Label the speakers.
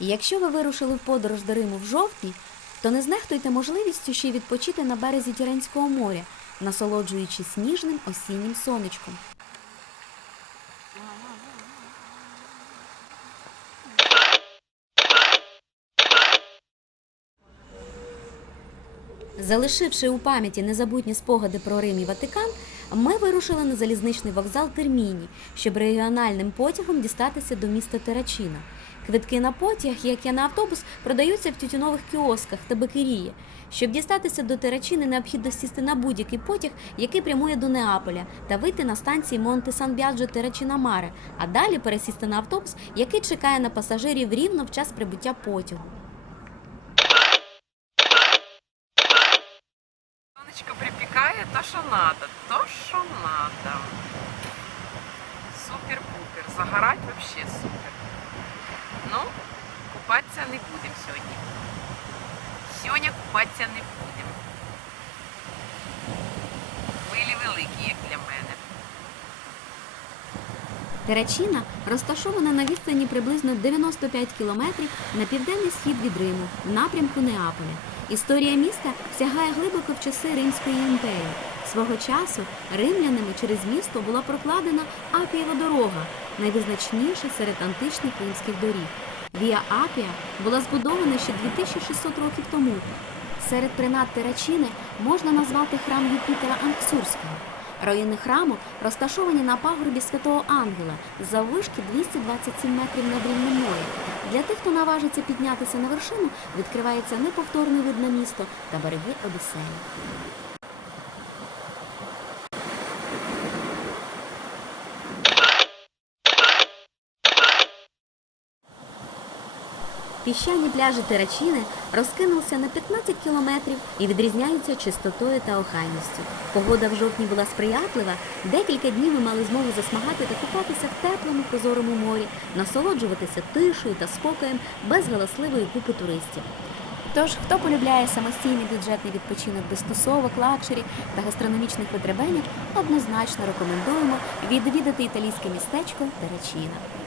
Speaker 1: І якщо ви вирушили в подорож до Риму в жовтні, то не знехтуйте можливістю ще відпочити на березі Тіренського моря, насолоджуючись сніжним осіннім сонечком. Залишивши у пам'яті незабутні спогади про Рим і Ватикан, ми вирушили на залізничний вокзал Терміні, щоб регіональним потягом дістатися до міста Терачіна. Квитки на потяг, як і на автобус, продаються в тютюнових кіосках та бакерії. Щоб дістатися до Терачіни, необхідно сісти на будь-який потяг, який прямує до Неаполя, та вийти на станції Монте Сан Біаджо Терачіна Маре, а далі пересісти на автобус, який чекає на пасажирів рівно в час прибуття потягу.
Speaker 2: То що надо, то що надо. Супер-пупер. Загорать вообще супер. Ну, купатися не будемо сьогодні. Сьогодні купатися не будемо. Хвилі великі, як для мене.
Speaker 1: Терачіна розташована на відстані приблизно 95 кілометрів на південний схід від Риму, в напрямку Неаполя. Історія міста сягає глибоко в часи Римської імперії. Свого часу римлянами через місто була прокладена Апієва дорога, найвизначніша серед античних римських доріг. Віа Апія була збудована ще 2600 років тому. Серед принад Терачіни можна назвати храм Юпітера Анксурського. Руїни храму розташовані на пагорбі Святого Ангела з заввишки 227 метрів над рівнем моря. Для тих, хто наважиться піднятися на вершину, відкривається неповторний вид на місто та береги Одіссеї. Піщані пляжі Терачіни розкинулися на 15 кілометрів і відрізняються чистотою та охайністю. Погода в жовтні була сприятлива. Декілька днів ми мали змогу засмагати та купатися в теплому прозорому морі, насолоджуватися тишею та спокоєм без галасливої купи туристів. Тож, хто полюбляє самостійний бюджетний відпочинок без тусовок, лакшері та гастрономічних витребеньок, однозначно рекомендуємо відвідати італійське містечко Терачіна.